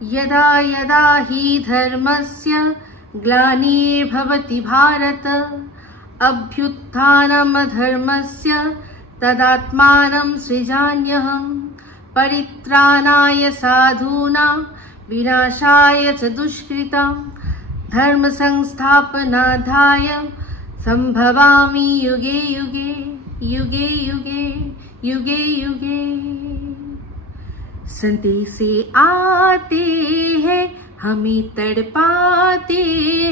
यदा यदा हि धर्मस्य ग्लानिर्भवति भारत अभ्युत्थानमधर्मस्य तदात्मानं सृजाम्यहं परित्राणाय साधूनां विनाशाय च दुष्कृतां धर्म संस्थापनार्थाय संभवामि युगे युगे युगे युगे युगे युगे। संदेशे आते हैं हमें तड़पाते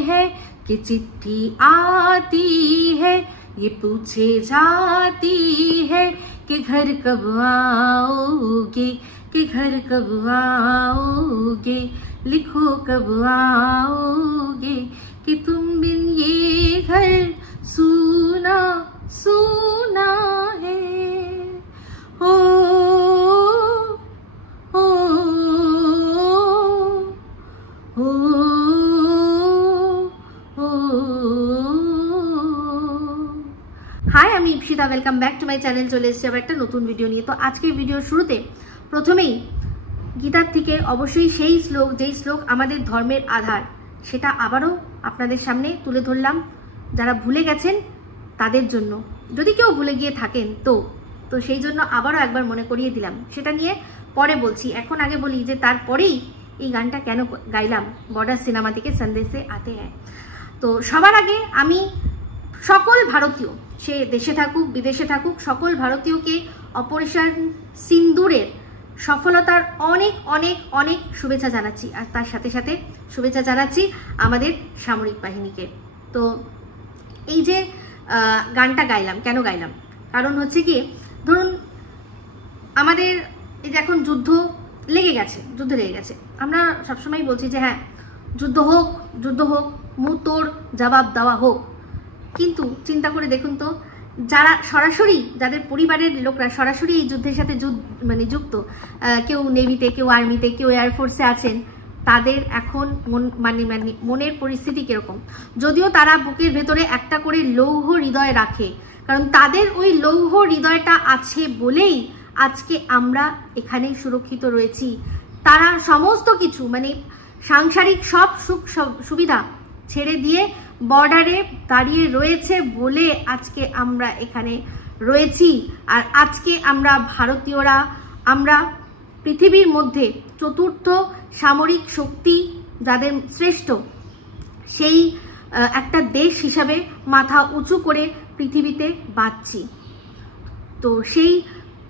हैं कि चिट्ठी आती है ये पूछे जाती है कि घर कब आओगे, कि घर कब आओगे, लिखो कब आओगे कि तुम बिन ये घर सूना सूना है। ओ হাই, আমি Ipsita, welcome back to my channel. চলে এসেছি আবার একটা নতুন ভিডিও নিয়ে। তো আজকে ভিডিওর শুরুতে প্রথমেই গীতার থেকে অবশ্যই সেই শ্লোক, যেই শ্লোক আমাদের ধর্মের আধার, সেটা আবারও আপনাদের সামনে তুলে ধরলাম। যারা ভুলে গেছেন তাদের জন্য, যদি কেউ ভুলে গিয়ে থাকেন তো সেই জন্য আবারও একবার মনে করিয়ে দিলাম। সেটা নিয়ে পরে বলছি, এখন আগে বলি যে তারপরেই এই গানটা কেন গাইলাম। বর্ডার সিনেমা থেকে সন্দেশে আতে হ্যায়। তো সবার আগে আমি সকল ভারতীয়, সে দেশে থাকুক বিদেশে থাকুক, সকল ভারতীয়কে অপারেশন সিন্দুরের সফলতার অনেক অনেক অনেক শুভেচ্ছা জানাচ্ছি। আর তার সাথে সাথে শুভেচ্ছা জানাচ্ছি আমাদের সামরিক বাহিনীকে। তো এই যে গানটা গাইলাম, কেন গাইলাম? কারণ হচ্ছে কি, ধরুন আমাদের এই যে এখন যুদ্ধ লেগে গেছে, আমরা সবসময় বলছি যে হ্যাঁ যুদ্ধ হোক, মুঁহ তোড় জবাব দেওয়া হোক। কিন্তু চিন্তা করে দেখুন তো, যারা সরাসরি, যাদের পরিবারের লোকরা সরাসরি এই যুদ্ধের সাথে যুক্ত, কেউ নেভিতে, কেউ আর্মিতে, কেউ এয়ারফোর্সে আছেন, তাদের এখন মনের পরিস্থিতি কিরকম? যদিও তারা বুকের ভেতরে একটা করে লৌহ হৃদয় রাখে, কারণ তাদের ওই লৌহ হৃদয়টা আছে বলেই আজকে আমরা এখানে সুরক্ষিত রয়েছি। তারা সমস্ত কিছু সাংসারিক সব সুখ সুবিধা ছেড়ে দিয়ে বর্ডারে দাঁড়িয়ে রয়েছে বলে আজকে আমরা এখানে রয়েছি। আর আজকে আমরা ভারতীয়রা, আমরা পৃথিবীর মধ্যে চতুর্থ সামরিক শক্তি, যাদের শ্রেষ্ঠ, সেই একটা দেশ হিসাবে মাথা উঁচু করে পৃথিবীতে বাঁচছি। তো সেই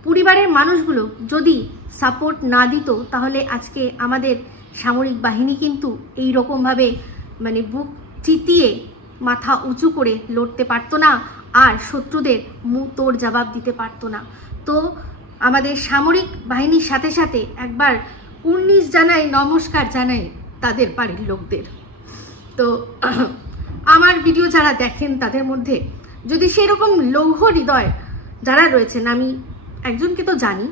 পরিবারের মানুষগুলো যদি সাপোর্ট না দিত, তাহলে আজকে আমাদের সামরিক বাহিনী কিন্তু এই রকমভাবে বুক চিতিয়ে মাথা উঁচু করে লড়তে পারতো না, আর শত্রুদের মুঁহ তোড় জবাব দিতে পারতো না। তো আমাদের সামরিক বাহিনীর সাথে সাথে একবার 19 জানাই, নমস্কার জানাই তাদের বাড়ির লোকদের। তো আমার ভিডিও যারা দেখেন তাদের মধ্যে যদি সেই রকম লৌহ হৃদয় যারা রয়েছেন, আমি একজনকে তো জানি,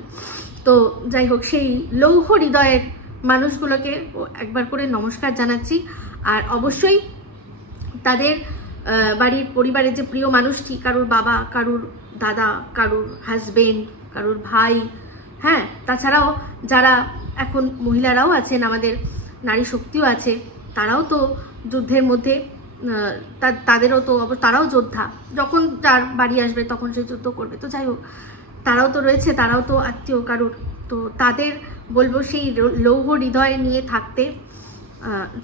তো যাই হোক, সেই লৌহ হৃদয়ের মানুষগুলোকে একবার করে নমস্কার জানাচ্ছি। আর অবশ্যই তাদের বাড়ির পরিবারের যে প্রিয় মানুষটি, কারুর বাবা, কারুর দাদা, কারুর হাজবেন্ড, কারুর ভাই, হ্যাঁ, তাছাড়াও যারা এখন মহিলারাও আছেন, আমাদের নারী শক্তিও আছে, তারাও তো যুদ্ধের মধ্যে, তারাও যোদ্ধা। যখন তার বাড়ি আসবে তখন সে যুদ্ধ করবে। তো যাই হোক, তারাও তো রয়েছে, তারাও তো আত্মীয় কারুর। তো তাদের বলবো সেই লৌহ হৃদয় নিয়ে থাকতে,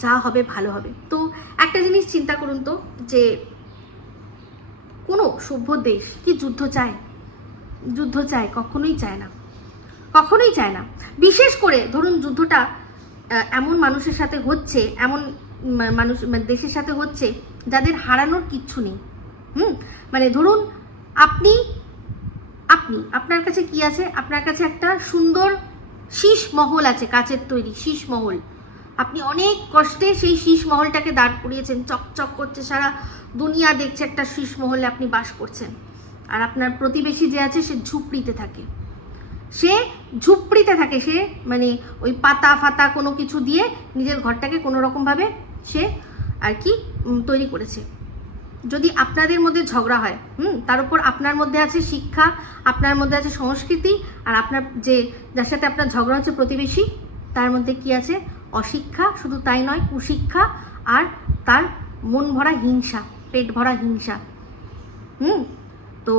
যা হবে ভালো হবে। তো একটা জিনিস চিন্তা করুন তো, যে কোনো সভ্য দেশ কি যুদ্ধ চায়? যুদ্ধ চায়? কখনোই চায় না, কখনোই চায় না। বিশেষ করে ধরুন যুদ্ধটা এমন মানুষের সাথে হচ্ছে, এমন মানুষ দেশের সাথে হচ্ছে যাদের হারানোর কিচ্ছু নেই। ধরুন আপনি আপনার কাছে কি আছে? আপনার কাছে একটা সুন্দর শীষ মহল আছে, কাচের তৈরি শীষ মহল। আপনি অনেক কষ্টে সেই শীষ মহলটাকে দাঁড় করিয়েছেন, চকচক করছে, সারা দুনিয়া দেখছে একটা শীষ মহলে আপনি বাস করছেন। আর আপনার প্রতিবেশী যে আছে সে ঝুপড়িতে থাকে, সে ওই পাতা ফাতা কোনো কিছু দিয়ে নিজের ঘরটাকে কোনো রকমভাবে সে আর কি তৈরি করেছে। যদি আপনাদের মধ্যে ঝগড়া হয়, তার উপর আপনার মধ্যে আছে শিক্ষা, আপনার মধ্যে আছে সংস্কৃতি, আর আপনার যার সাথে আপনার ঝগড়া হচ্ছে প্রতিবেশী, তার মধ্যে কি আছে? অশিক্ষা, শুধু তাই নয় কুশিক্ষা, আর তার মন ভরা হিংসা, পেট ভরা হিংসা। তো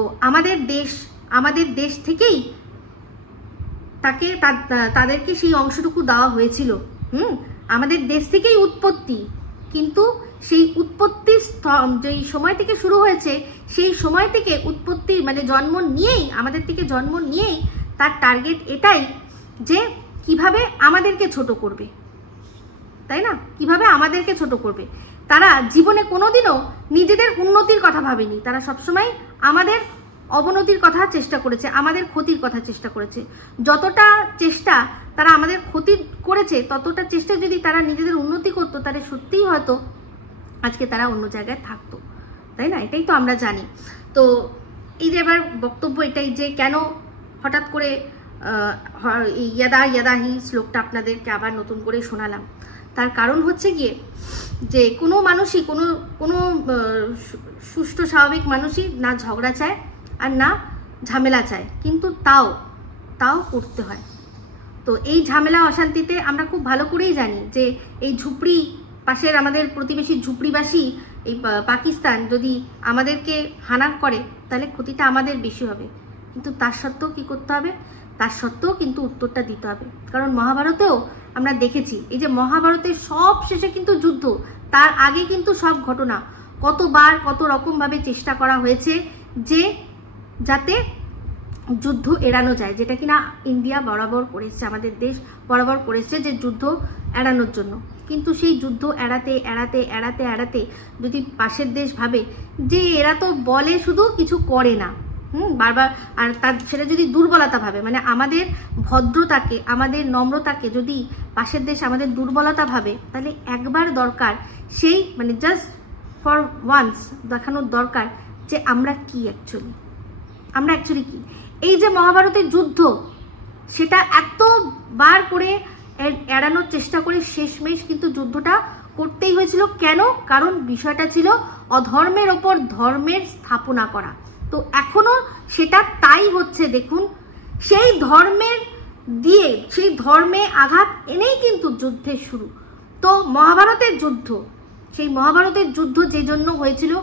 আমাদের দেশ থেকেই তাদেরকে সেই অংশটুকু দেওয়া হয়েছিল। আমাদের দেশ থেকেই উৎপত্তি, কিন্তু সেই উৎপত্তির যেই সময় থেকে শুরু হয়েছে, সেই সময় থেকে উৎপত্তি মানে জন্ম নিয়েই, আমাদের থেকে জন্ম নিয়েই তার টার্গেট এটাই যে কিভাবে আমাদেরকে ছোট করবে, তাই না? কিভাবে আমাদেরকে ছোট করবে। তারা জীবনে কোনোদিনও নিজেদের উন্নতির কথা ভাবেনি, তারা সবসময় আমাদের অবনতির কথা চেষ্টা করেছে, আমাদের ক্ষতির কথা চেষ্টা করেছে। যতটা চেষ্টা তারা আমাদের ক্ষতি করেছে, ততটা চেষ্টা যদি তারা নিজেদের উন্নতি করতো, তাহলে সত্যিই হয়তো আজকে তারা অন্য জায়গায় থাকতো, তাই না? এটাই তো আমরা জানি। তো এই যে এবার বক্তব্য এটাই যে কেন হঠাৎ করে ইয়াদা ইয়াদাহি শ্লোকটা আপনাদেরকে আবার নতুন করে শোনালাম। তার কারণ হচ্ছে গিয়ে যে কোনো মানুষই কোনো সুষ্ঠু স্বাভাবিক মানুষই না ঝগড়া চায় আর না ঝামেলা চায়, কিন্তু তাও করতে হয়। তো এই ঝামেলা অশান্তিতে আমরা খুব ভালো করেই জানি যে এই ঝুপড়ি পাশের আমাদের প্রতিবেশী ঝুপড়িবাসী এই পাকিস্তান যদি আমাদেরকে হানা করে, তাহলে ক্ষতিটা আমাদের বেশি হবে। কিন্তু তার সত্ত্বেও কী করতে হবে? তার সত্ত্বেও কিন্তু উত্তরটা দিতে হবে। কারণ মহাভারতেও আমরা দেখেছি, এই যে মহাভারতের সব শেষে কিন্তু যুদ্ধ, তার আগে কিন্তু সব ঘটনা কতবার কত রকমভাবে চেষ্টা করা হয়েছে যে যাতে যুদ্ধ এড়ানো যায়, যেটা কিনা ইন্ডিয়া বরাবর করেছে, আমাদের দেশ বরাবর করেছে যে যুদ্ধ এড়ানোর জন্য। কিন্তু সেই যুদ্ধ এড়াতে এড়াতে এড়াতে এড়াতে যদি পাশের দেশ ভাবে যে এরা তো বলে শুধু কিছু করে না, বারবার, আর তার সেটা যদি দুর্বলতা ভাবে, মানে আমাদের ভদ্রতাকে, আমাদের নম্রতাকে যদি পাশের দেশ আমাদের দুর্বলতা ভাবে, তাহলে একবার দরকার সেই মানে জাস্ট ফর ওয়ান্স দেখানোর দরকার যে আমরা কি অ্যাকচুয়ালি কি। এই যে মহাভারতের যুদ্ধ, সেটা এতবার করে এড়ানোর চেষ্টা করে শেষমেশ কিন্তু যুদ্ধটা করতেই হয়েছিল। কেন? কারণ বিষয়টা ছিল অধর্মের ওপর ধর্মের স্থাপনা করা। তো এখনো সেটা তাই হচ্ছে। দেখুন, সেই ধর্মে আঘাত এনেই কিন্তু যুদ্ধের শুরু। তো সেই মহাভারতের যুদ্ধ যে জন্য হয়েছিল,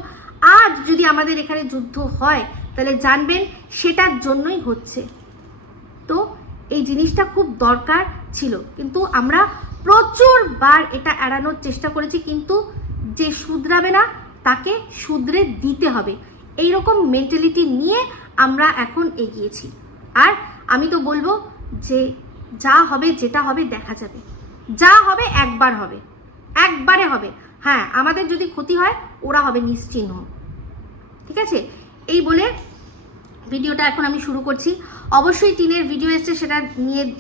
আজ যদি আমাদের এখানে যুদ্ধ হয় তাহলে জানবেন সেটার জন্যই হচ্ছে। তো এই জিনিসটা খুব দরকার ছিল, কিন্তু আমরা প্রচুরবার এটা এড়ানোর চেষ্টা করেছি। কিন্তু যে শুধরাবে না তাকে শুধরে দিতে হবে, এইরকম মেন্টালিটি নিয়ে আমরা এখন এগিয়েছি। আর আমি তো বলবো যে যা হবে, যেটা হবে দেখা যাবে, যা হবে একবারে হবে। হ্যাঁ, আমাদের যদি ক্ষতি হয় ওরা হবে নিশ্চিহ্ন, ঠিক আছে? এই বলে ভিডিওটা এখন আমি শুরু করছি। অবশ্যই টিনের ভিডিও এসছে,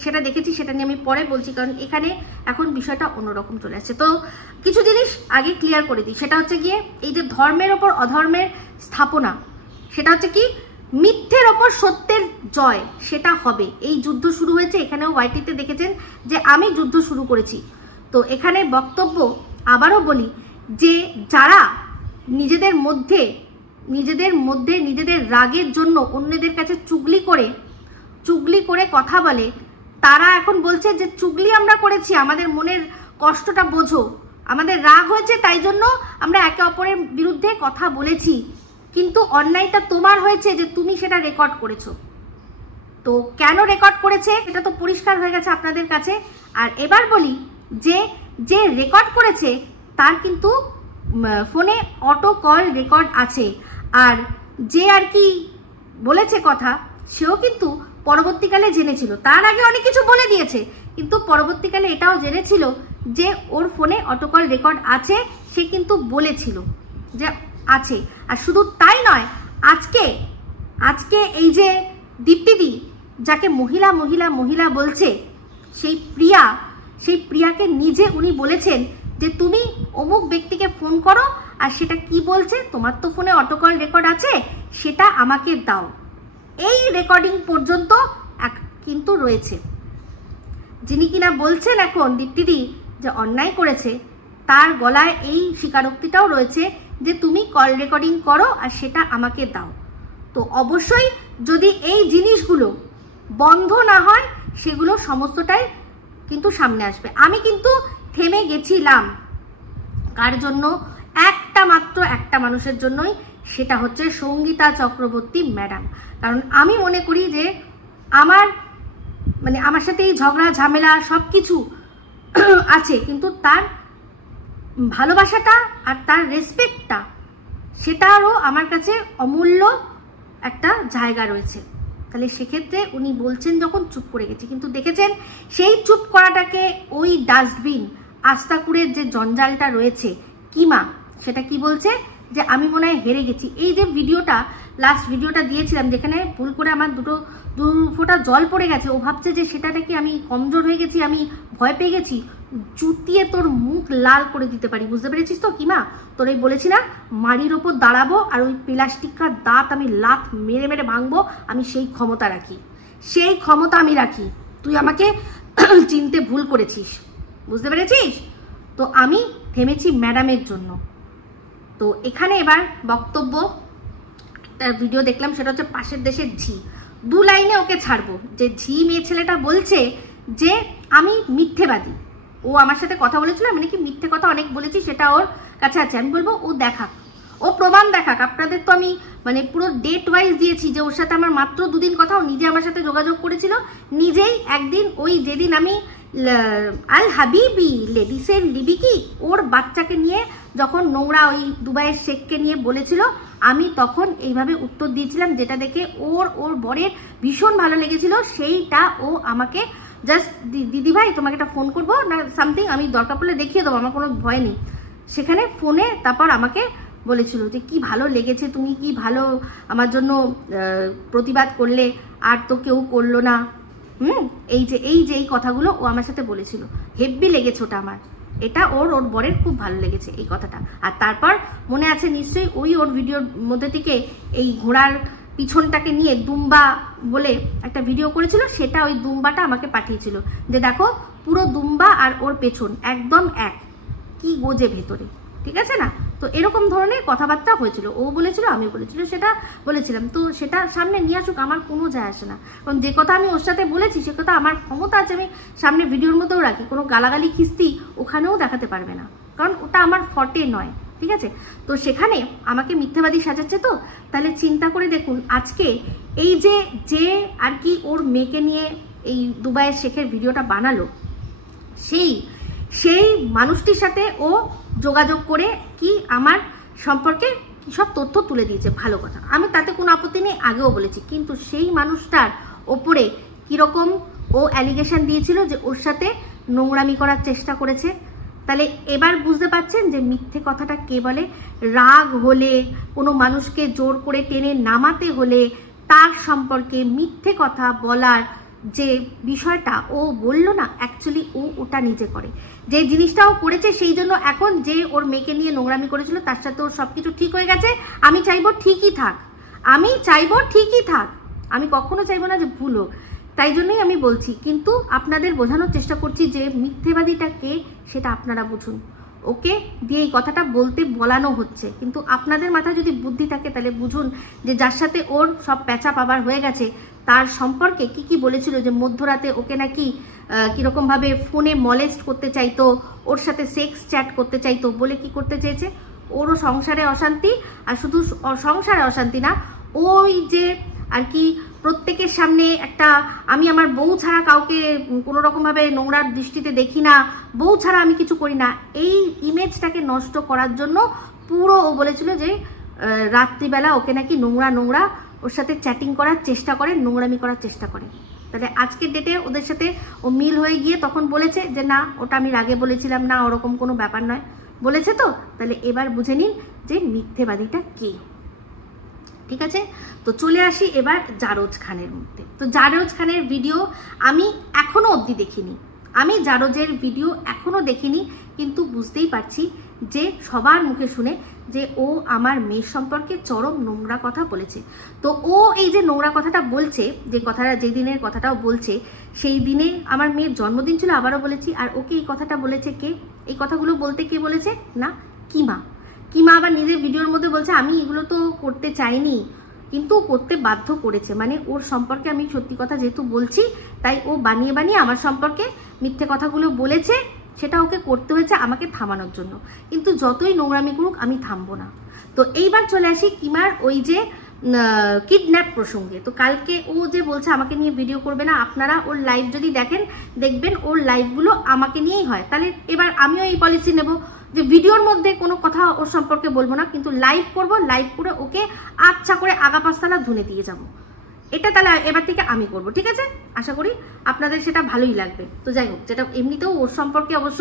সেটা দেখেছি, সেটা নিয়ে আমি পরে বলছি, কারণ এখানে এখন বিষয়টা অন্যরকম চলে আসছে। তো কিছু জিনিস আগে ক্লিয়ার করে দিই। সেটা হচ্ছে গিয়ে এই যে ধর্মের ওপর অধর্মের স্থাপনা, সেটা হচ্ছে কি মিথ্যের ওপর সত্যের জয়, সেটা হবে। এই যুদ্ধ শুরু হয়েছে, এখানেও ওয়াইটিতে দেখেছেন যে আমি যুদ্ধ শুরু করেছি। তো এখানে বক্তব্য আবারও বলি যে যারা নিজেদের মধ্যে নিজেদের রাগের জন্য অন্যদের কাছে চুগলি করে কথা বলে, তারা এখন বলছে যে চুগলি আমরা করেছি, আমাদের মনের কষ্টটা বোঝো, আমাদের রাগ হয়েছে তাই জন্য আমরা একে অপরের বিরুদ্ধে কথা বলেছি, কিন্তু অন্যায়টা তোমার হয়েছে যে তুমি সেটা রেকর্ড করেছো। তো কেন রেকর্ড করেছে এটা তো পরিষ্কার হয়ে গেছে আপনাদের কাছে। আর এবার বলি যে রেকর্ড করেছে তার কিন্তু ফোনে অটো কল রেকর্ড আছে, আর যে আর কি বলেছে কথা সেও কিন্তু পরবর্তীকালে জেনেছিল। তার আগে অনেক কিছু বলে দিয়েছে, কিন্তু পরবর্তীকালে এটাও জেনেছিল যে ওর ফোনে অটো কল রেকর্ড আছে, সে কিন্তু বলেছিল যে আছে। আর শুধু তাই নয়, আজকে এই যে দীপ্তিদি যাকে মহিলা মহিলা মহিলা বলছে, সেই প্রিয়াকে নিজে উনি বলেছেন যে তুমি অমুক ব্যক্তিকে ফোন করো, আর সেটা কি বলছে, তোমার তো ফোনে অটো কল রেকর্ড আছে, সেটা আমাকে দাও। এই রেকর্ডিং পর্যন্ত কিন্তু রয়েছে। যিনি কিনা বলছেন এখন দীপ্তিদি যে অন্যায় করেছে, তার গলায় এই স্বীকারোক্তিটাও রয়েছে যে তুমি কল রেকর্ডিং করো আর সেটা আমাকে দাও। তো অবশ্যই যদি এই জিনিসগুলো বন্ধ না হয়, সেগুলো সমস্তটাই কিন্তু সামনে আসবে। আমি কিন্তু থেমে গেছিলাম কার জন্য? একটা মানুষের জন্যই, সেটা হচ্ছে সঙ্গীতা চক্রবর্তী ম্যাডাম। কারণ আমি মনে করি যে আমার সাথে এই ঝগড়া ঝামেলা সব কিছু আছে, কিন্তু তার ভালোবাসাটা আর তার রেসপেক্টটা, সেটারও আমার কাছে অমূল্য একটা জায়গা রয়েছে। তাহলে সেক্ষেত্রে উনি বলছেন যখন চুপ করে গেছি, কিন্তু দেখেছেন সেই চুপ করাটাকে ওই ডাস্টবিন আস্তাকুরের যে জঞ্জালটা রয়েছে কিমা, সেটা কি বলছে যে আমি মনে হয় হেরে গেছি। এই যে ভিডিওটা, লাস্ট ভিডিওটা দিয়েছিলাম যেখানে ভুল করে আমার দু ফোঁটা জল পড়ে গেছে, ও ভাবছে যে সেটা নাকি আমি কমজোর হয়ে গেছি, আমি ভয় পেয়ে গেছি। জুতিয়ে তোর মুখ লাল করে দিতে পারি, বুঝতে পেরেছিস তো কিমা? তোর এই বলেছি না, মাড়ির ওপর দাঁড়াবো আর ওই প্লাস্টিকার দাঁত আমি লাথ মেরে মেরে ভাঙবো, আমি সেই ক্ষমতা রাখি, সেই ক্ষমতা আমি রাখি। তুই আমাকে চিনতে ভুল করেছিস, বুঝতে পেরেছিস? তো আমি থেমেছি ম্যাডামের জন্য। তো এখানে এবার বক্তব্য, একটা ভিডিও দেখলাম, সেটা হচ্ছে পাশের দেশের ঝি। 2 লাইনে ওকে ছাড়বো যে ঝি মেয়ে ছেলেটা বলছে যে আমি মিথ্যেবাদী। ও আমার সাথে কথা বলেছিল, আমি নাকি মিথ্যে কথা অনেক বলেছি, সেটা ওর কাছে আছে। আমি বলবো ও দেখাক, ও প্রমাণ দেখাক। আপনাদের তো আমি পুরো ডেট ওয়াইজ দিয়েছি যে ওর সাথে আমার মাত্র 2 দিন কথা, ও নিজে আমার সাথে যোগাযোগ করেছিল, নিজেই একদিন ওই যেদিন আমি আল হাবিবি লেডিসের লিবিকি ওর বাচ্চাকে নিয়ে যখন নোংরা ওই দুবাইয়ের শেখকে নিয়ে বলেছিল, আমি তখন এইভাবে উত্তর দিয়েছিলাম, যেটা দেখে ওর বরের ভীষণ ভালো লেগেছিল। সেইটা ও আমাকে জাস্ট দিদি ভাই তোমাকে একটা ফোন করবো না সামথিং, আমি দরকার পড়লে দেখিয়ে দেবো, আমার কোনো ভয় নেই। সেখানে ফোনে তারপর আমাকে বলেছিল যে কি ভালো লেগেছে, তুমি কি ভালো আমার জন্য প্রতিবাদ করলে, আর তো কেউ করলো না। এই যে এই কথাগুলো ও আমার সাথে বলেছিল, হেব্বি লেগেছে ওটা আমার। এটা ওর বরের খুব ভালো লেগেছে এই কথাটা। আর তারপর মনে আছে নিশ্চয়ই ওই ওর ভিডিওর মধ্যে থেকে এই ঘোড়ার পিছনটাকে নিয়ে দুম্বা বলে একটা ভিডিও করেছিল, সেটা ওই দুম্বাটা আমাকে পাঠিয়েছিল যে দেখো পুরো দুম্বা আর ওর পেছন একদম এক, কি গোজে ভেতরে, ঠিক আছে না? তো এরকম ধরনের কথাবার্তা হয়েছিল, ও বলেছিল আমি বলেছিল, সেটা বলেছিলাম। তো সেটা সামনে নিয়ে আসুক, আমার কোনো যায় আসে না। কারণ যে কথা আমি ওর সাথে বলেছি সে কথা আমার ক্ষমতা আছে, আমি সামনে ভিডিওর মধ্যেও রাখি, কোনো গালাগালি খিস্তি ওখানেও দেখাতে পারবে না, কারণ ওটা আমার ফটে নয়, ঠিক আছে? তো সেখানে আমাকে মিথ্যাবাদী সাজাচ্ছে। তো তাহলে চিন্তা করে দেখুন, আজকে এই যে আর কি ওর মেয়েকে নিয়ে এই দুবাইয়ের শেখের ভিডিওটা বানালো, সেই মানুষটির সাথে ও যোগাযোগ করে কি আমার সম্পর্কে কি সব তথ্য তুলে দিয়েছে, ভালো কথা, আমি তাতে কোনো আপত্তি নেই, আগেও বলেছি। কিন্তু সেই মানুষটার ওপরে কীরকম ও অ্যালিগেশন দিয়েছিল যে ওর সাথে নোংরামি করার চেষ্টা করেছে। তাহলে এবার বুঝতে পারছেন যে মিথ্যে কথাটা কে বলে। রাগ হলে, কোনো মানুষকে জোর করে টেনে নামাতে হলে তার সম্পর্কে মিথ্যে কথা বলার যে বিষয়টা ও বললো না, অ্যাকচুয়ালি ও ওটা নিজে করে। যে জিনিসটা ও করেছে সেই জন্য এখন যে ওর মেয়েকে নিয়ে নোংরামি করেছিল তার সাথে ওর সব কিছু ঠিক হয়ে গেছে। আমি চাইবো ঠিকই থাক, আমি কখনো চাইবো না যে ভুল হোক। তাই জন্যই আমি বলছি, কিন্তু আপনাদের বোঝানোর চেষ্টা করছি যে মিথ্যেবাদীটা কে সেটা আপনারা বুঝুন। ওকে দিয়ে এই কথাটা বলানো হচ্ছে, কিন্তু আপনাদের মাথায় যদি বুদ্ধি থাকে তাহলে বুঝুন যে যার সাথে ওর সব প্যাঁচা পাবার হয়ে গেছে তার সম্পর্কে কি বলেছিল, যে মধ্যরাতে ওকে নাকি কীরকমভাবে ফোনে মলেস্ট করতে চাইতো, ওর সাথে সেক্স চ্যাট করতে চাইতো, বলে কি করতে চেয়েছে, ওরও সংসারে অশান্তি। আর শুধু সংসারে অশান্তি না, ওই যে আর কি প্রত্যেকের সামনে একটা আমি আমার বউ ছাড়া কাউকে কোনো রকমভাবে নোংরার দৃষ্টিতে দেখি না, বউ ছাড়া আমি কিছু করি না, এই ইমেজটাকে নষ্ট করার জন্য পুরো ও বলেছিল যে রাত্রিবেলা ওকে নাকি নোংরা ওর সাথে চ্যাটিং করার চেষ্টা করে, নোংরামি করার চেষ্টা করে। তাহলে আজকের ডেটে ওদের সাথে ও মিল হয়ে গিয়ে তখন বলেছে যে না ওটা আমি রাগে বলেছিলাম না, ওরকম কোনো ব্যাপার নয় বলেছে। তো তাহলে এবার বুঝে নিন যে মিথ্যেবাদীটা কে, ঠিক আছে? তো চলে আসি এবার জারজ খানের মধ্যে। তো জারজ খানের ভিডিও আমি এখনো অবধি দেখিনি, আমি জারজের ভিডিও এখনো দেখিনি, কিন্তু বুঝতেই পারছি যে সবার মুখে শুনে যে ও আমার মেয়ের সম্পর্কে চরম নোংরা কথা বলেছে। তো ও এই যে নোংরা কথাটা বলছে, যে কথাটা যে দিনের কথাটাও বলছে, সেই দিনে আমার মেয়ের জন্মদিন ছিল, আবারও বলেছি। আর ওকে এই কথাটা বলেছে কে, এই কথাগুলো বলতে কে বলেছে না, কিমা আবার নিজের ভিডিওর মধ্যে বলছে আমি এগুলো তো করতে চাইনি, কিন্তু করতে বাধ্য করেছে। মানে ওর সম্পর্কে আমি সত্যি কথা যেহেতু বলছি, তাই ও বানিয়ে আমার সম্পর্কে মিথ্যে কথাগুলো বলেছে, সেটা ওকে করতে হয়েছে আমাকে থামানোর জন্য, কিন্তু যতই নোংরামি করুক আমি থামবো না। তো এইবার চলে আসি কিমার ওই যে কিডন্যাপ প্রসঙ্গে। তো কালকে ও যে বলছে আমাকে নিয়ে ভিডিও করবে না, আপনারা ওর লাইভ যদি দেখেন দেখবেন ওর লাইভগুলো আমাকে নিয়েই হয়। তাহলে এবার আমিও এই পলিসি নেব যে ভিডিওর মধ্যে কোনো কথা ওর সম্পর্কে বলবো না, কিন্তু লাইভ করব, লাইভ করে ওকে আচ্ছা করে আগা পাশালা ধুনে দিয়ে যাবো। এটা তাহলে এবার থেকে আমি করব, ঠিক আছে? আশা করি আপনাদের সেটা ভালোই লাগবে। তো যাই হোক, যেটা এমনিতেও ওর সম্পর্কে অবশ্য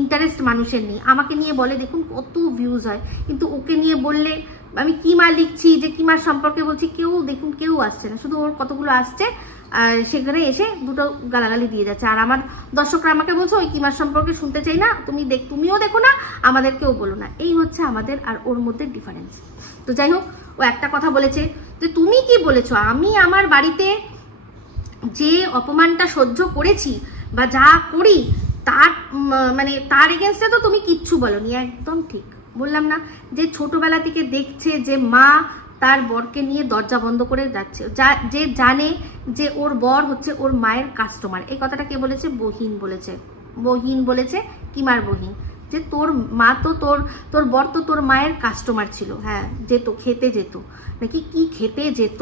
ইন্টারেস্ট মানুষের নেই, আমাকে নিয়ে বলে দেখুন কত ভিউজ হয়, কিন্তু ওকে নিয়ে বললে আমি কিমা লিখছি যে কিমার সম্পর্কে বলছি, কেউ দেখুন কেউ আসছে না, শুধু ওর কতগুলো আসছে সেখানে এসে দুটো গালাগালি দিয়ে যাচ্ছে। আর আমার দর্শকরা আমাকে বলছে ওই কিমার সম্পর্কে শুনতে চাই না, তুমিও দেখো না, আমাদেরকেও বলো না। এই হচ্ছে আমাদের আর ওর মধ্যে ডিফারেন্স। তো যাই হোক, ও একটা কথা বলেছে যে তুমি কি বলেছো, আমি আমার বাড়িতে যে অপমানটা সহ্য করেছি বা যা করি তার মানে তার এগেনস্টে তো তুমি কিচ্ছু বলোনি। একদম ঠিক বললাম না? যে ছোটবেলা থেকে দেখছে যে মা তার বরকে নিয়ে দরজা বন্ধ করে যাচ্ছে, যে জানে যে ওর বর হচ্ছে ওর মায়ের কাস্টমার। এই কথাটা কে বলেছে? বহিন বলেছে। বহিন বলেছে, কিমার বহিন, যে তোর মা তো তোর বর তো তোর মায়ের কাস্টমার ছিল। হ্যাঁ, যেত, খেতে যেত নাকি কি খেতে যেত,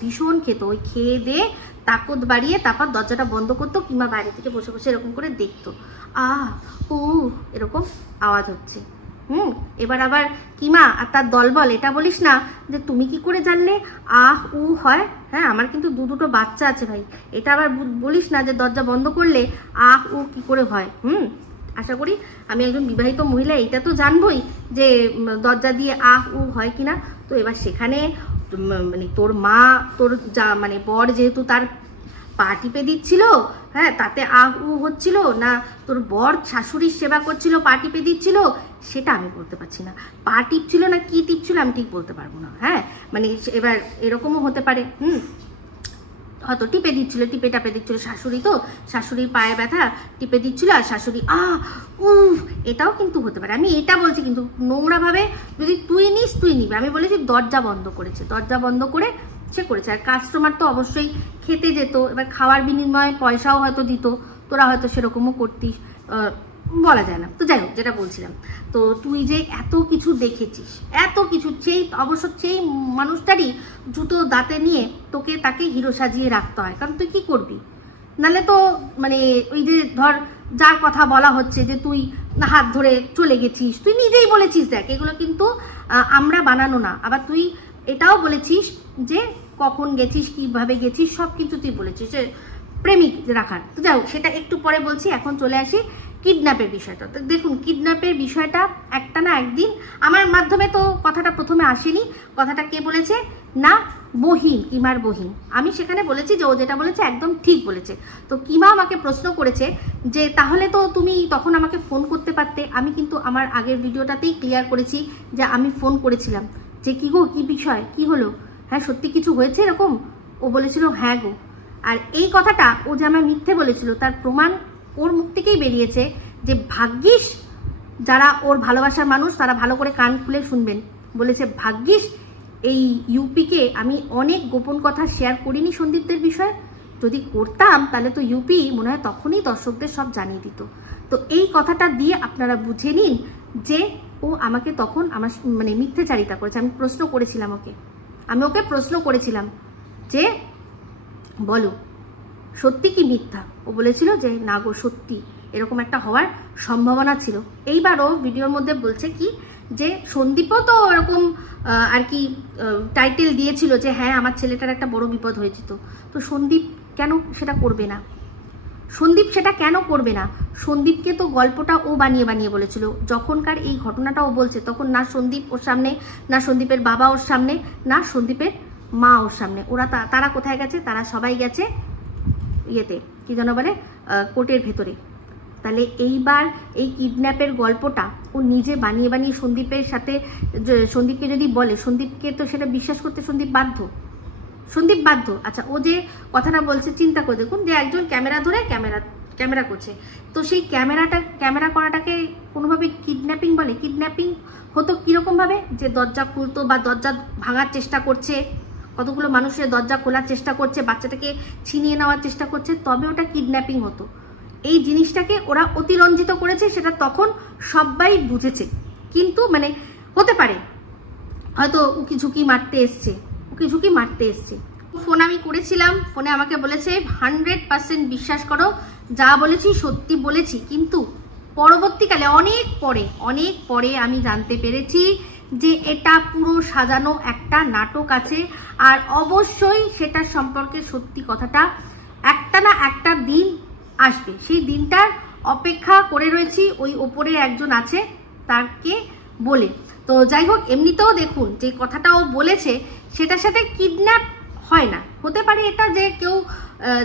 ভীষণ খেত। ওই খেয়ে দিয়ে তাকত বাড়িয়ে তারপর দরজাটা বন্ধ করতো, কিমা বাইরে থেকে বসে বসে এরকম করে দেখতো, ও এরকম আওয়াজ হচ্ছে। এবার আবার কিমা আর তার দলবল এটা বলিস না যে তুমি কি করে জানলে উ হয়। হ্যাঁ, আমার কিন্তু দুটো বাচ্চা আছে ভাই, এটা আবার বলিস না যে দরজা বন্ধ করলে উ কি করে হয়। আশা করি আমি একজন বিবাহিত মহিলা, এটা তো জানবই যে দরজা দিয়ে উ হয় কিনা। তো এবার সেখানে মানে তোর মা তোর মানে বর যেহেতু তার পা টিপে দিচ্ছিল, হ্যাঁ, তাতে উ হচ্ছিল না তোর বর শাশুড়ির সেবা করছিল পা টিপে দিচ্ছিল, সেটা আমি বলতে পারছি না। পা টিপছিল না কি টিপছিল আমি ঠিক বলতে পারবো না। হ্যাঁ, মানে এবার এরকমও হতে পারে, হয়তো টিপে দিচ্ছিল, টিপে টাপে দিচ্ছিল, শাশুড়ি তো শাশুড়ির পায়ে ব্যথা টিপে দিচ্ছিল আর শাশুড়ি এটাও কিন্তু হতে পারে। আমি এটা বলছি, কিন্তু নোংরাভাবে যদি তুই নিবি। আমি বলেছি দরজা বন্ধ করেছে, দরজা বন্ধ করে সে করেছে। আর কাস্টমার তো অবশ্যই খেতে যেত, এবার খাওয়ার বিনিময়ে পয়সাও হয়তো দিত, তোরা হয়তো সেরকমও করতিস, বলা যায় না। তো যাই হোক, যেটা বলছিলাম, তো তুই যে এত কিছু দেখেছিস, এত কিছু, অবশ্য সেই মানুষটারই জুতো দাঁতে নিয়ে তাকে হিরো সাজিয়ে রাখতে হয়, কারণ তুই কি করবি? নালে তো মানে ওই যে ধর যার কথা বলা হচ্ছে যে তুই হাত ধরে চলে গেছিস, তুই নিজেই বলেছিস, দেখ এগুলো কিন্তু আমরা বানানো না। আবার তুই এটাও বলেছিস যে কখন গেছিস, কিভাবে গেছিস, সব কিন্তু তুই বলেছিস যে প্রেমিক রাখার। তো যাই হোক, সেটা একটু পরে বলছি। এখন চলে আসি কিডন্যাপের বিষয়টা। তো দেখুন, কিডন্যাপের বিষয়টা একটা না একদিন আমার মাধ্যমে তো কথাটা প্রথমে আসেনি, কথাটা কে বলেছে না বহিন, কিমার বহিন। আমি সেখানে বলেছি যে ও যেটা বলেছে একদম ঠিক বলেছে। তো কিমা আমাকে প্রশ্ন করেছে যে তাহলে তো তুমি তখন আমাকে ফোন করতে পারতে। আমি কিন্তু আমার আগের ভিডিওটাতেই ক্লিয়ার করেছি যে আমি ফোন করেছিলাম, যে কি গো, কি বিষয়, কি হলো, হ্যাঁ সত্যি কিছু হয়েছে এরকম? ও বলেছিল হ্যাঁ গো। আর এই কথাটা ও যে আমায় মিথ্যে বলেছিল তার প্রমাণ ওর মুখ থেকেই বেরিয়েছে, যে ভাগ্যিস যারা ওর ভালোবাসার মানুষ তারা ভালো করে কান খুলে শুনবেন। বলেছে ভাগ্যিস এই ইউপিকে আমি অনেক গোপন কথা শেয়ার করিনি সন্দীপদের বিষয়ে, যদি করতাম তাহলে তো ইউপি মনে হয় তখনই দর্শকদের সব জানিয়ে দিত। তো এই কথাটা দিয়ে আপনারা বুঝে নিন যে ও আমাকে তখন আমার মানে মিথ্যাচারিতা করেছে। আমি ওকে প্রশ্ন করেছিলাম যে বলো সত্যি কি মিথ্যা? ও বলেছিল যে না গো সত্যি, এরকম একটা হওয়ার সম্ভাবনা ছিল। এইবারও ভিডিওর মধ্যে বলছে কি যে সন্দীপও তো এরকম আর কি টাইটেল দিয়েছিল যে হ্যাঁ আমার ছেলেটার একটা বড় বিপদ হয়ে যেত। তো সন্দীপ কেন সেটা করবে না? সন্দীপকে তো গল্পটা ও বানিয়ে বলেছিল। যখনকার এই ঘটনাটা ও বলছে তখন না সন্দীপ ওর সামনে, না সন্দীপের বাবা ওর সামনে, না সন্দীপের মা ওর সামনে। তারা কোথায় গেছে? তারা সবাই গেছে ইয়েতে, কি যেন বলে, কোর্টের ভেতরে। তাহলে এইবার এই কিডন্যাপের গল্পটা ও নিজে বানিয়ে সন্দীপের সাথে, সন্দীপকে যদি বলে, সন্দীপকে তো সেটা বিশ্বাস করতে সন্দীপ বাধ্য। আচ্ছা, ও যে কথাটা বলছে চিন্তা করে দেখুন, যে একজন ক্যামেরা ধরে ক্যামেরা করছে, তো সেই ক্যামেরা করাটাকে কোনোভাবে কিডন্যাপিং বলে? কিডন্যাপিং হতো কীরকমভাবে? যে দরজা খুলতো বা দরজা ভাঙার চেষ্টা করছে, কতগুলো মানুষের দরজা খোলার চেষ্টা করছে, বাচ্চাটাকে ছিনিয়ে নেওয়ার চেষ্টা করছে, তবে ওটা কিডন্যাপিং হতো। এই জিনিসটাকে ওরা অতিরঞ্জিত করেছে, সেটা তখন সবাই বুঝেছে। কিন্তু মানে হতে পারে হয়তো উকি ঝুঁকি মারতে এসছে। ফোন আমি করেছিলাম, ফোনে আমাকে বলেছে 100% বিশ্বাস করো, যা বলেছি সত্যি বলেছি। কিন্তু পরবর্তীকালে অনেক পরে আমি জানতে পেরেছি যে এটা পুরো সাজানো একটা নাটক আছে। আর অবশ্যই সেটার সম্পর্কে সত্যি কথাটা একটা না একটা দিন আসবে, সেই দিনটার অপেক্ষা করে রয়েছি। ওই ওপরে একজন আছে তাকে বলে। তো যাই হোক, এমনিতেও দেখুন যে কথাটা ও বলেছে সেটার সাথে কিডন্যাপ হয় না, হতে পারে এটা যে কেউ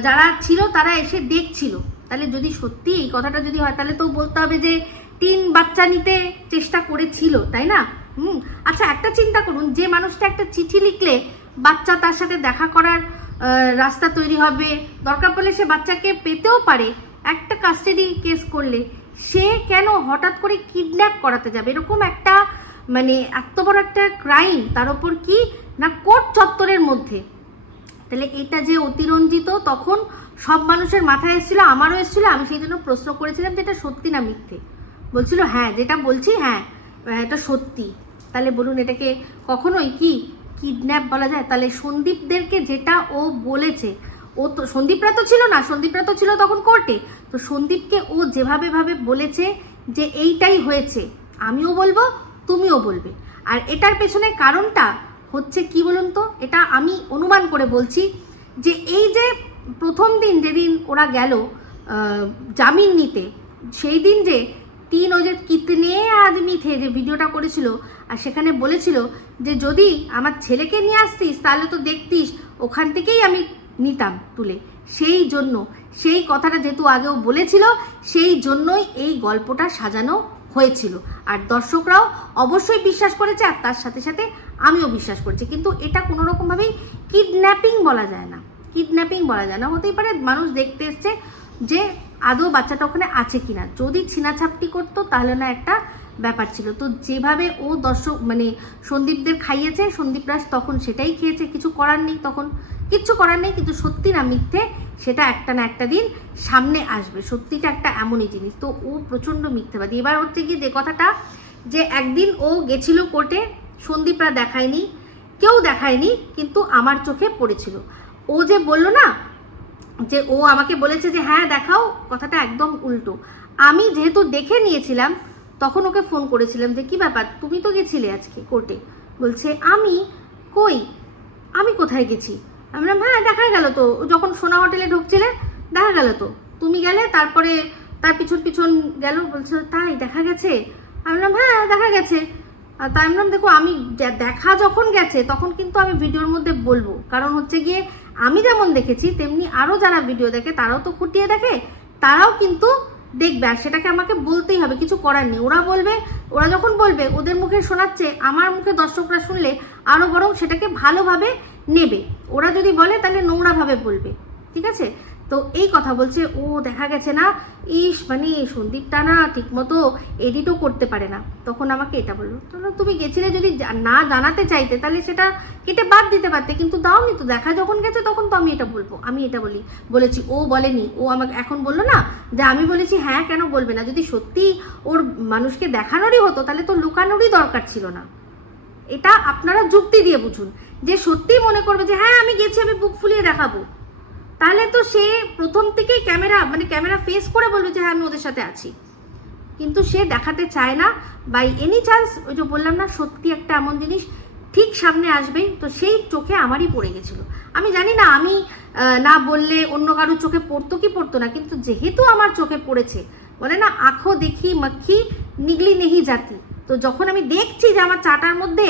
যারা ছিল তারা এসে দেখছিল। তাহলে যদি সত্যি এই কথাটা যদি হয় তাহলে তো বলতে হবে যে 3 বাচ্চা নিতে চেষ্টা করেছিল, তাই না? আচ্ছা, একটা চিন্তা করুন, যে মানুষটা একটা চিঠি লিখলে বাচ্চা তার সাথে দেখা করার রাস্তা তৈরি হবে, দরকার পড়লে সে বাচ্চাকে পেতেও পারে একটা কাস্টাডি কেস করলে, সে কেন হঠাৎ করে কিডন্যাপ করাতে যাবে? এরকম একটা মানে এত বড় একটা ক্রাইম, তার উপর কি না কোর্ট চত্বরের মধ্যে। তাহলে এটা যে অতিরঞ্জিত, তখন সব মানুষের মাথায় এসেছিল, আমারও এসেছিল। আমি সেই জন্য প্রশ্ন করেছিলাম যে এটা সত্যি না মিথ্যে। বলছিল হ্যাঁ, যেটা বলছি হ্যাঁ এটা সত্যি। তাহলে বলুন, এটাকে কখনোই কি কিডন্যাপ বলা যায়? তাহলে সন্দীপদেরকে যেটা ও বলেছে, ও তো সন্দীপরা তো ছিল না, সন্দীপরা তো ছিল তখন কোর্টে। তো সন্দীপকে ও যেভাবে বলেছে যে এইটাই হয়েছে, আমিও বলবো তুমিও বলবে। আর এটার পেছনে কারণটা হচ্ছে কি বলুন তো, এটা আমি অনুমান করে বলছি যে এই যে প্রথম দিন যেদিন ওরা গেল জামিন নিতে, সেই দিন যে 3 ও যে কিতনে আদমি থে যে ভিডিওটা করেছিল, আর সেখানে বলেছিল যে যদি আমার ছেলেকে নিয়ে আসতিস তাহলে তো দেখতিস ওখান থেকেই আমি নিতাম তুলে। সেই জন্য সেই কথাটা যেহেতু আগেও বলেছিল, সেই জন্যই এই গল্পটা সাজানো হয়েছিল। আর দর্শকরাও অবশ্যই বিশ্বাস করেছে, আর তার সাথে সাথে আমিও বিশ্বাস করছি। কিন্তু এটা কোনো রকমভাবেই কিডন্যাপিং বলা যায় না, হতেই পারে মানুষ দেখতে এসছে যে আদৌ বাচ্চাটা ওখানে আছে কিনা। যদি ছিনাছাপটি করতো তাহলে না একটা ব্যাপার ছিল। তো যেভাবে ও দর্শক মানে সন্দীপদের খাইয়েছে, সন্দীপরা তখন সেটাই খেয়েছে, কিচ্ছু করার নেই। কিন্তু সত্যি না মিথ্যে সেটা একটা না একটা দিন সামনে আসবে। সত্যিটা একটা এমনই জিনিস। তো ও প্রচণ্ড মিথ্যেবাদী। এবার হচ্ছে কি যে কথাটা, যে একদিন ও গেছিল কোর্টে, সন্দীপরা দেখায়নি, কেউ দেখায়নি, কিন্তু আমার চোখে পড়েছিল। ও যে বললো না যে ও আমাকে বলেছে যে হ্যাঁ দেখাও, কথাটা একদম উল্টো। আমি যেহেতু দেখে নিয়েছিলাম, তখন ওকে ফোন করেছিলাম যে কি ব্যাপার, তুমি তো গেছিলে আজকে কোর্টে। বলছে আমি কোথায় গেছি? আমি বললাম হ্যাঁ দেখা গেল তো, যখন সোনা হোটেলে ঢুকছিলে দেখা গেল তো, তুমি গেলে, তারপরে তার পিছন গেল। বলছে তাই দেখা গেছে? আমি বললাম হ্যাঁ দেখা গেছে। তাই আমি বললাম দেখো, আমি দেখা যখন গেছে তখন কিন্তু আমি ভিডিওর মধ্যে বলবো, কারণ হচ্ছে গিয়ে আমি যেমন দেখেছি তেমনি আরও যারা ভিডিও দেখে তারাও তো খুঁটিয়ে দেখে, তারাও কিন্তু দেখবে। আর সেটাকে আমাকে বলতেই হবে, কিছু করার নেই। ওরা যখন বলবে, ওদের মুখে শোনাচ্ছে, আমার মুখে দর্শকরা শুনলে আরও বরং সেটাকে ভালোভাবে নেবে। ওরা যদি বলে তাহলে নোংরাভাবে বলবে, ঠিক আছে? তো এই কথা বলছে ও দেখা গেছে না, মানে সন্দীপটা না ঠিক মতো এডিটও করতে পারে না। তখন আমাকে এটা বললো, তুমি গেছিলে, যদি না জানাতে চাইতে তাহলে সেটা কেটে বাদ দিতে পারতে, কিন্তু দাওনি তো। দেখা যখন গেছে তখন তো আমি এটা বলেছি। ও বলেনি, ও আমাকে এখন বললো না যে আমি বলেছি। হ্যাঁ কেন বলবে না? যদি সত্যি ওর মানুষকে দেখানোরই হতো তাহলে তো লুকানোরই দরকার ছিল না। এটা আপনারা যুক্তি দিয়ে বুঝুন, যে সত্যি মনে করবে যে হ্যাঁ আমি গেছি, আমি বুক ফুলিয়ে দেখাবো, তাহলে তো সে প্রথম থেকেই ক্যামেরা ফেস করে বলবে যে হ্যাঁ আমি ওদের সাথে আছি। কিন্তু সে দেখাতে চায় না, বাই এনি চান্স। ওই যে বললাম না, সত্যি একটা এমন জিনিস ঠিক সামনে আসবেই। তো সেই চোখে আমারই পড়ে গেছিল। আমি জানি না আমি না বললে অন্য কারোর চোখে পড়তো কি পড়তো না, কিন্তু যেহেতু আমার চোখে পড়েছে, বলে না আঁখো দেখি মক্খি নিগলি নেহি জাতি। তো যখন আমি দেখছি যে আমার চাটার মধ্যে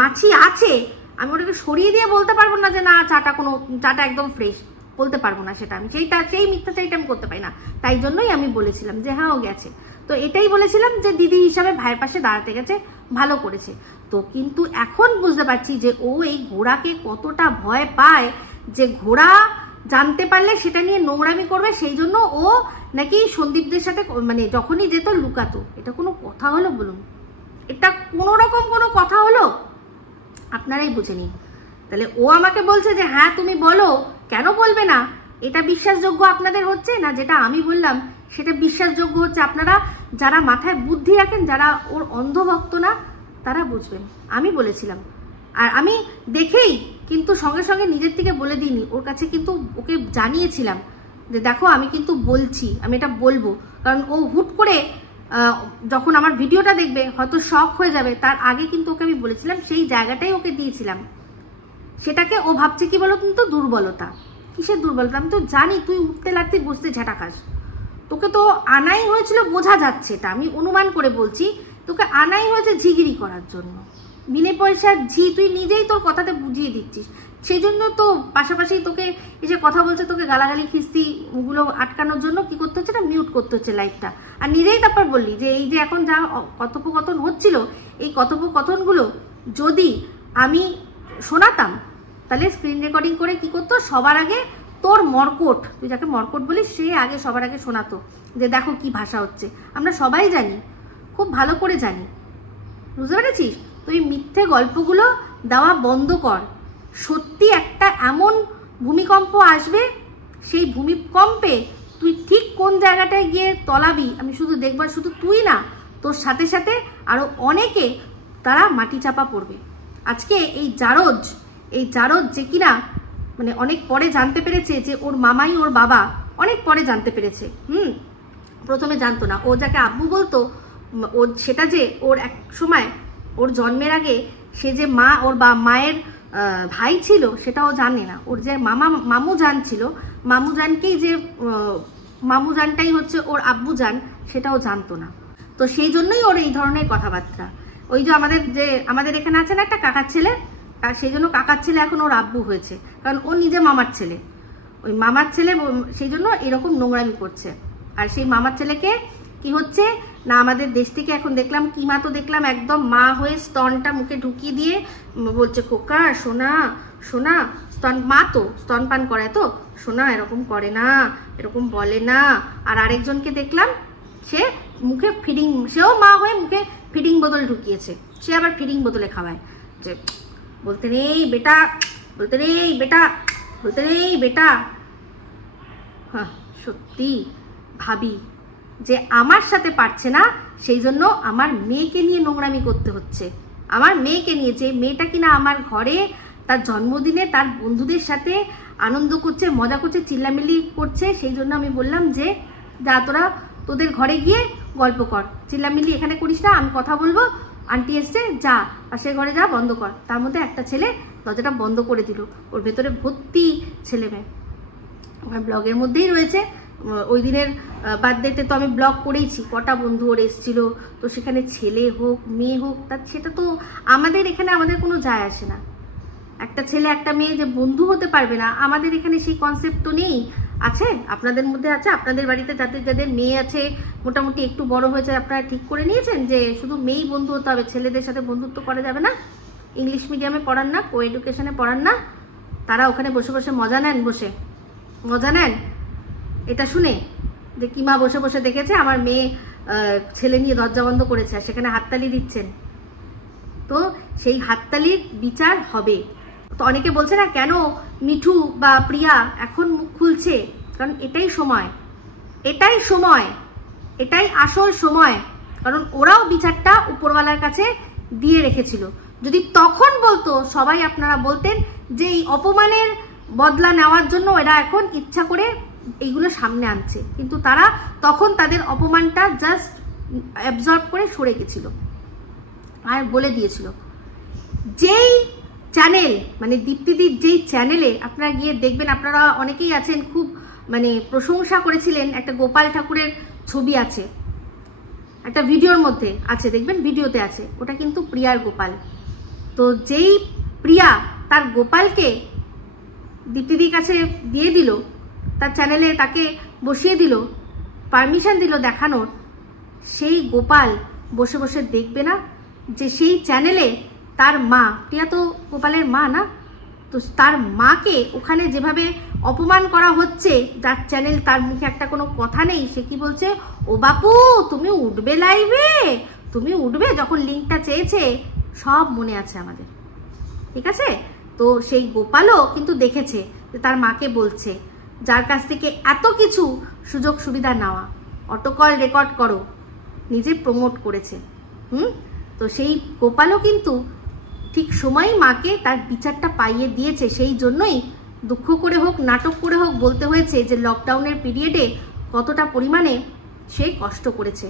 মাছি আছে, আমি ওটাকে সরিয়ে দিয়ে বলতে পারবো না যে না চাটা একদম ফ্রেশ, বলতে পারবো না। সেটা আমি সেই মিথ্যাচারিটা আমি করতে পারি না। তাই জন্যই আমি বলেছিলাম যে হ্যাঁ ও গেছে। তো এটাই বলেছিলাম যে দিদি হিসাবে ভাইয়ের পাশে দাঁড়াতে গেছে, ভালো করেছে। তো কিন্তু এখন বুঝতে পারছি যে ও এই ঘোড়াকে কতটা ভয় পায়, যে ঘোড়া জানতে পারলে সেটা নিয়ে নোংরামি করবে, সেই জন্য ও নাকি সন্দীপদের সাথে মানে যখনই যেত লুকাতো। এটা কোনো কথা হলো বলুন? এটা কোনো রকম কোনো কথা হলো? আপনারাই বুঝে নিন। তাহলে ও আমাকে বলছে যে হ্যাঁ তুমি বলো, কেন বলবে না? এটা বিশ্বাসযোগ্য আপনাদের হচ্ছে না? যেটা আমি বললাম সেটা বিশ্বাসযোগ্য হচ্ছে? আপনারা যারা মাথায় বুদ্ধি রাখেন, যারা ওর অন্ধভক্ত না, তারা বুঝবেন। আমি বলেছিলাম, আর আমি দেখেই কিন্তু সঙ্গে সঙ্গে নিজের থেকে বলে দিইনি, ওর কাছে কিন্তু ওকে জানিয়েছিলাম যে দেখো আমি কিন্তু বলছি, আমি এটা বলবো। কারণ ও হুট করে যখন আমার ভিডিওটা দেখবে হয়তো শক হয়ে যাবে, তার আগে কিন্তু ওকে আমি বলেছিলাম, সেই জায়গাটাই ওকে দিয়েছিলাম। সেটাকে ও ভাবছে কি বলো কিন্তু দুর্বলতা। কিসের দুর্বলতা? আমি তো জানি তুই উঠতে লাগতে বসতে ঝাঁটা খাস, তোকে তো আনাই হয়েছিল, বোঝা যাচ্ছে, এটা আমি অনুমান করে বলছি, তোকে আনাই হয়েছে ঝিগিরি করার জন্য, বিনে পয়সার ঝি। তুই নিজেই তোর কথাতে বুঝিয়ে দিচ্ছিস, সেই জন্য তো পাশাপাশি তোকে এসে কথা বলছে, তোকে গালাগালি খিস্তি গুলো আটকানোর জন্য কি করতে হচ্ছে না, মিউট করতে হচ্ছে লাইভটা। আর নিজেই তারপর বললি যে এই যে এখন যা কথোপকথন হচ্ছিল, এই কথোপকথনগুলো যদি আমি শোনাতাম তাহলে স্ক্রিন রেকর্ডিং করে কি করতো, সবার আগে তোর মর্কট, তুই যাকে মর্কট বলিস, সে আগে সবার আগে শোনাতো যে দেখো কি ভাষা হচ্ছে। আমরা সবাই জানি, খুব ভালো করে জানি, বুঝতে পেরেছিস? তুই মিথ্যে গল্পগুলো দেওয়া বন্ধ কর। সত্যি একটা এমন ভূমিকম্প আসবে, সেই ভূমিকম্পে তুই ঠিক কোন জায়গাটায় গিয়ে তলাবি আমি শুধু দেখবার, শুধু তুই না, তোর সাথে সাথে আরো অনেকে তারা মাটি চাপা পড়বে। আজকে এই জারজ যে কিনা মানে অনেক পরে জানতে পেরেছে যে ওর মামাই ওর বাবা, অনেক পরে জানতে পেরেছে। প্রথমে জানতো না। ও যাকে আব্বু বলতো, ও সেটা যে ওর এক সময় ওর জন্মের আগে সে যে মা ওর মায়ের ভাই ছিল সেটাও জানে না। ওর যে মামু জান ছিল, মামু জানকেই যে মামু জানটাই হচ্ছে ওর আব্বু জান, সেটাও জানতো না। তো সেই জন্যই ওর এই ধরনের কথাবার্তা। ওই যে আমাদের এখানে আছে না একটা কাকার ছেলে, সেই জন্য কাকার ছেলে এখন ওর আব্বু হয়েছে, কারণ ও নিজে মামার ছেলে। ওই মামার ছেলে সেই জন্য এরকম নোংরামি করছে। আর সেই মামার ছেলেকে কি হচ্ছে না, আমাদের দেশ থেকে এখন দেখলাম কিমা তো দেখলাম একদম মা হয়ে স্তনটা মুখে ঢুকিয়ে দিয়ে বলছে খোকা সোনা সোনা, মা তো স্তনপান করায়, তো সোনা এরকম করে না, এরকম বলে না। আর আরেকজনকে দেখলাম সে মুখে ফিডিং, সেও মা হয়ে মুখে ফিডিং বোতল ঢুকিয়েছে, সে আবার ফিডিং বোতলে খাওয়ায়, যে বলতে নেই বেটা, বলতে নেই বেটা, বলতে নেই বেটা। হ্যাঁ, সত্যি ভাবি যে আমার সাথে পারছে না, সেই জন্য আমার মেয়েকে নিয়ে নোংরামি করতে হচ্ছে। আমার মেয়েকে নিয়ে, যে মেয়েটা কিনা আমার ঘরে তার জন্মদিনে তার বন্ধুদের সাথে আনন্দ করছে, মজা করছে, চিল্লামিল্লি করছে, সেই জন্য আমি বললাম যে যা তোরা তোদের ঘরে গিয়ে গল্প কর, চিল্লামিল্লি এখানে করিস না, আমি কথা বলবো, আন্টি এসছে, যা পাশের ঘরে যা, বন্ধ কর। তার মধ্যে একটা ছেলে দরজাটা বন্ধ করে দিল, ওর ভেতরে ভর্তি ছেলে মেয়ে। আমার ব্লগের মধ্যেই রয়েছে, ওই দিনের বার্থডেতে তো আমি ব্লগ করেইছি, কটা বন্ধু ওর এসেছিল, তো সেখানে ছেলে হোক মেয়ে হোক, সেটা তো আমাদের এখানে আমাদের কোনো যায় আসে না। একটা ছেলে একটা মেয়ে যে বন্ধু হতে পারবে না, আমাদের এখানে সেই কনসেপ্ট তো নেই। আছে আপনাদের মধ্যে, আছে আপনাদের বাড়িতে যাদের মেয়ে আছে মোটামুটি একটু বড় হয়েছে, আপনারা ঠিক করে নিয়েছেন যে শুধু মেয়েই বন্ধু হতে হবে, ছেলেদের সাথে বন্ধুত্ব করা যাবে না। ইংলিশ মিডিয়ামে পড়ান না, কো এডুকেশনে পড়ান না, তারা ওখানে বসে বসে মজা নেন এটা শুনে যে কিমা বসে বসে দেখেছে আমার মেয়ে ছেলে নিয়ে দরজা বন্ধ করেছে, আর সেখানে হাততালি দিচ্ছেন। তো সেই হাততালির বিচার হবে। তো অনেকে বলছে না কেন মিঠু বা প্রিয়া এখন মুখ খুলছে, কারণ এটাই সময়, এটাই আসল সময়। কারণ ওরাও বিচারটা উপরওয়ালার কাছে দিয়ে রেখেছিল। যদি তখন বলতো সবাই, আপনারা বলতেন যে এই অপমানের বদলা নেওয়ার জন্য এরা এখন ইচ্ছা করে এইগুলো সামনে আনছে, কিন্তু তারা তখন তাদের অপমানটা জাস্ট অ্যাবজর্ব করে সরে গেছিল আর বলে দিয়েছিল। যেই চ্যানেল মানে দীপ্তিদির যেই চ্যানেলে আপনারা গিয়ে দেখবেন, আপনারা অনেকেই আছেন খুব মানে প্রশংসা করেছিলেন, একটা গোপাল ঠাকুরের ছবি আছে, একটা ভিডিওর মধ্যে আছে, দেখবেন ভিডিওতে আছে, ওটা কিন্তু প্রিয়ার গোপাল। তো যেই প্রিয়া তার গোপালকে দীপ্তিদির কাছে দিয়ে দিল, তার চ্যানেলে তাকে বসিয়ে দিল, পারমিশন দিল দেখানোর, সেই গোপাল বসে বসে দেখবে না যে সেই চ্যানেলে তার মা, প্রিয়া তো গোপালের মা না, তো তার মাকে ওখানে যেভাবে অপমান করা হচ্ছে, যার চ্যানেল তার মুখে একটা কোনো কথা নেই, সে কি বলছে, ও বাপু তুমি উঠবে লাইভে, তুমি উঠবে, যখন লিঙ্কটা চেয়েছে, সব মনে আছে আমাদের, ঠিক আছে। তো সেই গোপালও কিন্তু দেখেছে যে তার মাকে বলছে যার কাছ থেকে এত কিছু সুযোগ সুবিধা নেওয়া, অটোকল রেকর্ড করো, নিজে প্রমোট করেছে। তো সেই গোপালও কিন্তু ঠিক সময়ই মাকে তার বিচারটা পাইয়ে দিয়েছে। সেই জন্যই দুঃখ করে হোক, নাটক করে হোক বলতে হয়েছে যে লকডাউনের পিরিয়ডে কতটা পরিমাণে সে কষ্ট করেছে।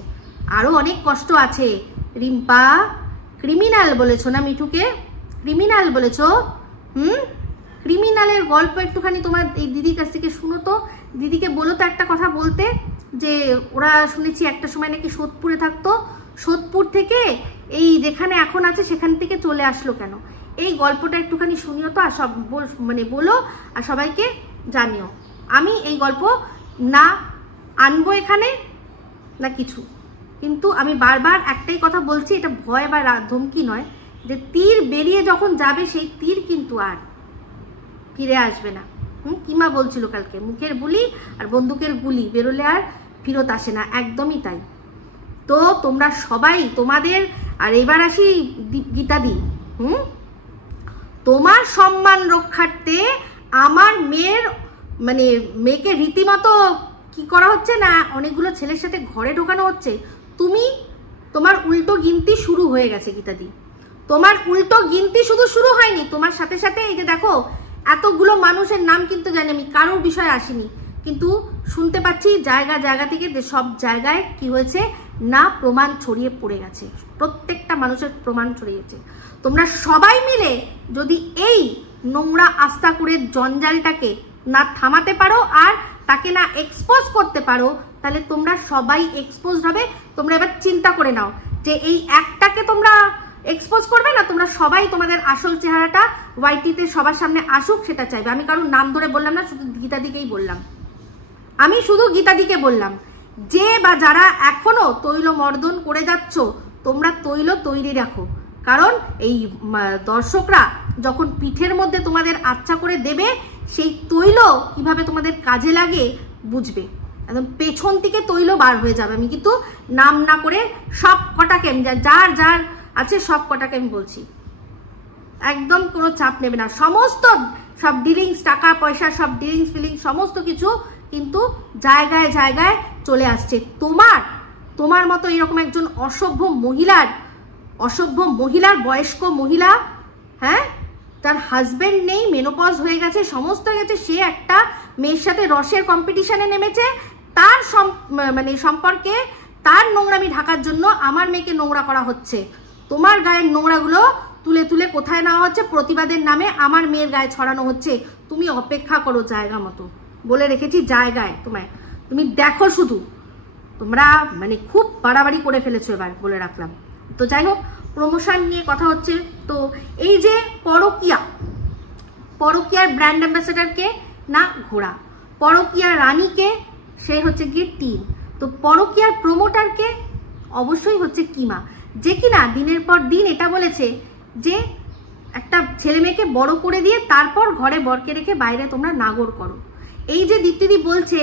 আরও অনেক কষ্ট আছে। রিম্পা ক্রিমিনাল বলেছো না মিঠুকে? ক্রিমিনাল বলেছো? ক্রিমিনালের গল্প একটুখানি তোমার এই দিদির কাছ থেকে শুনো তো। দিদিকে বলো তো একটা কথা বলতে, যে ওরা শুনেছি একটা সময় নাকি সোদপুরে থাকতো, সোদপুর থেকে এই যেখানে এখন আছে সেখান থেকে চলে আসলো কেন? এই গল্পটা একটুখানি শুনিও তো, আর সব মানে বলো আর সবাইকে জানিও। আমি এই গল্প না আনবো এখানে না কিছু, কিন্তু আমি বারবার একটাই কথা বলছি, এটা ভয় বা ধমকি নয়, যে তীর বেরিয়ে যখন যাবে সেই তীর কিন্তু আর ফিরে আসবে না। কিমা বলছিল কালকে, মুখের বুলি আর বন্দুকের গুলি বেরোলে আর ফিরত আসে না, একদমই তাই। তো তোমরা সবাই তোমাদের, আর এবার আসি গীতাদি, তোমার সম্মান রক্ষার্থে আমার মেয়েকে রীতিমতো কি করা হচ্ছে না, অনেকগুলো ছেলের সাথে ঘরে ঢোকানো হচ্ছে। তোমার উল্টো গিনতি শুরু হয়ে গেছে গীতাদি। তোমার উল্টো গিনতি শুধু শুরু হয়নি, তোমার সাথে সাথে এই যে দেখো এতগুলো মানুষের নাম কিন্তু জানি, আমি কারোর বিষয়ে আসিনি, কিন্তু শুনতে পাচ্ছি জায়গা জায়গা থেকে যে সব জায়গায় কি হয়েছে না প্রমাণ ছড়িয়ে পড়ে গেছে, প্রত্যেকটা মানুষের প্রমাণ ছড়িয়েছে। তোমরা সবাই মিলে যদি এই নোংরা আস্থা করে জঞ্জালটাকে না থামাতে পারো আর তাকে না এক্সপোজ করতে পারো, তাহলে তোমরা সবাই এক্সপোজ হবে। তোমরা এবার চিন্তা করে নাও যে এই একটাকে তোমরা এক্সপোজ করবে না, তোমরা সবাই তোমাদের আসল চেহারাটা ওয়াইটিতে সবার সামনে আসুক সেটা চাইবে। আমি কারোর নাম ধরে বললাম না, শুধু গীতাদিকেই বললাম। আমি শুধু গীতাদিকে বললাম যে বা যারা এখনো তৈল মর্দন করে যাচ্ছ, তোমরা তৈল তৈরি রাখো, কারণ এই দর্শকরা যখন পিঠের মধ্যে তোমাদের আচ্ছা করে দেবে, সেই তৈল কিভাবে তোমাদের কাজে লাগে বুঝবে। একদম পেছন থেকে তৈল বার হয়ে যাবে। আমি কিন্তু নাম না করে সব কটাকে, যার যার আছে সব কটাকে আমি বলছি, একদম কোনো চাপ নেবে না। সব ডিলিংস, টাকা পয়সা, সব ডিলিংস ফিলিংস সমস্ত কিছু কিন্তু জায়গায় জায়গায় চলে আসছে। তোমার মতো এরকম একজন অসভ্য মহিলার বয়স্ক মহিলা, হ্যাঁ, তার হাজবেন্ড নেই, মেনোপজ হয়ে গেছে, সমস্ত গেছে, সে একটা মেয়ের সাথে রসের কম্পিটিশনে নেমেছে, তার সম্পর্কে তার নোংরামি ঢাকার জন্য আমার মেয়েকে নোংরা করা হচ্ছে। তোমার গায়ের নোংরাগুলো তুলে তুলে কোথায় নেওয়া হচ্ছে, প্রতিবাদের নামে আমার মেয়ের গায়ে ছড়ানো হচ্ছে। তুমি অপেক্ষা করো জায়গা মতো, বলে রেখেছি জায়গায় তোমায়, তুমি দেখো শুধু। তোমরা খুব বাড়াবাড়ি করে ফেলেছো এবার, বলে রাখলাম। তো যাই হোক, প্রমোশন নিয়ে কথা হচ্ছে। তো এই যে পরকিয়ার ব্র্যান্ড অ্যাম্বাসেডারকে না ঘোড়া, পরকিয়ার রানীকে সে হচ্ছে গিয়ে টিম, তো পরকিয়ার প্রমোটারকে অবশ্যই হচ্ছে কিমা, যে কিনা দিনের পর দিন এটা বলেছে যে একটা ছেলে মেয়েকে বড় করে দিয়ে তারপর ঘরে বরকে রেখে বাইরে তোমরা নাগর করো। এই যে দীপ্তিদি বলছে,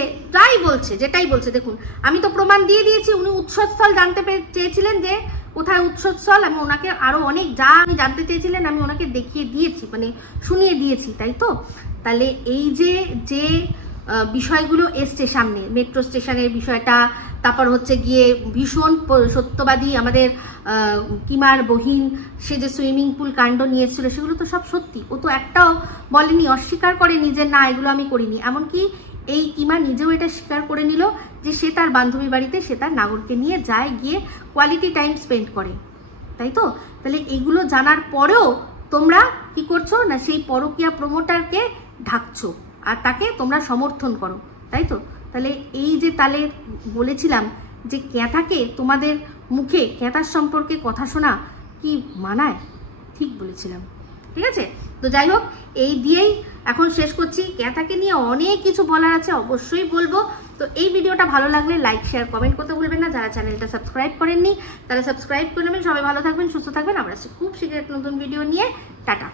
যেটাই বলছে, দেখুন আমি তো প্রমাণ দিয়ে দিয়েছি। উনি উৎসস্থল জানতে চেয়েছিলেন যে কোথায় উৎসস্থল, আমি ওনাকে আরো অনেক যা আমি জানতে চেয়েছিলেন আমি ওনাকে দেখিয়ে দিয়েছি, শুনিয়ে দিয়েছি, তাই তো? তাহলে এই যে বিষয়গুলো এসছে সামনে, মেট্রো স্টেশনের বিষয়টা, তারপর হচ্ছে গিয়ে ভীষণ সত্যবাদী আমাদের কিমার বহিন, সে যে সুইমিং পুল কাণ্ড নিয়েছিল, সেগুলো তো সব সত্যি। ও তো একটাও বলেনি, অস্বীকার করেনি যে না এগুলো আমি করিনি। এমনকি এই কিমা নিজেও এটা স্বীকার করে নিল যে সে তার বান্ধবী বাড়িতে সে তার নাগরকে নিয়ে যায়, গিয়ে কোয়ালিটি টাইম স্পেন্ড করে, তাই তো? তাহলে এগুলো জানার পরেও তোমরা কি করছো না, সেই পরকীয়া প্রমোটারকে ঢাকছো আর তাকে তোমরা সমর্থন করো, তাই তো? তাহলে এই যে তাহলে বলেছিলাম যে ক্যাঁথাকে তোমাদের মুখে ক্যাঁথার সম্পর্কে কথা শোনা কি মানায়, ঠিক বলেছিলাম, ঠিক আছে? তো যাই হোক, এই দিয়েই এখন শেষ করছি। ক্যাঁথাকে নিয়ে অনেক কিছু বলার আছে, অবশ্যই বলবো। তো এই ভিডিওটা ভালো লাগলে লাইক, শেয়ার, কমেন্ট করতে ভুলবেন না। যারা চ্যানেলটা সাবস্ক্রাইব করেননি তারা সাবস্ক্রাইব করে নেবেন। সবাই ভালো থাকবেন, সুস্থ থাকবেন। আমরা খুব শীঘ্রই একটা নতুন ভিডিও নিয়ে, টাটা।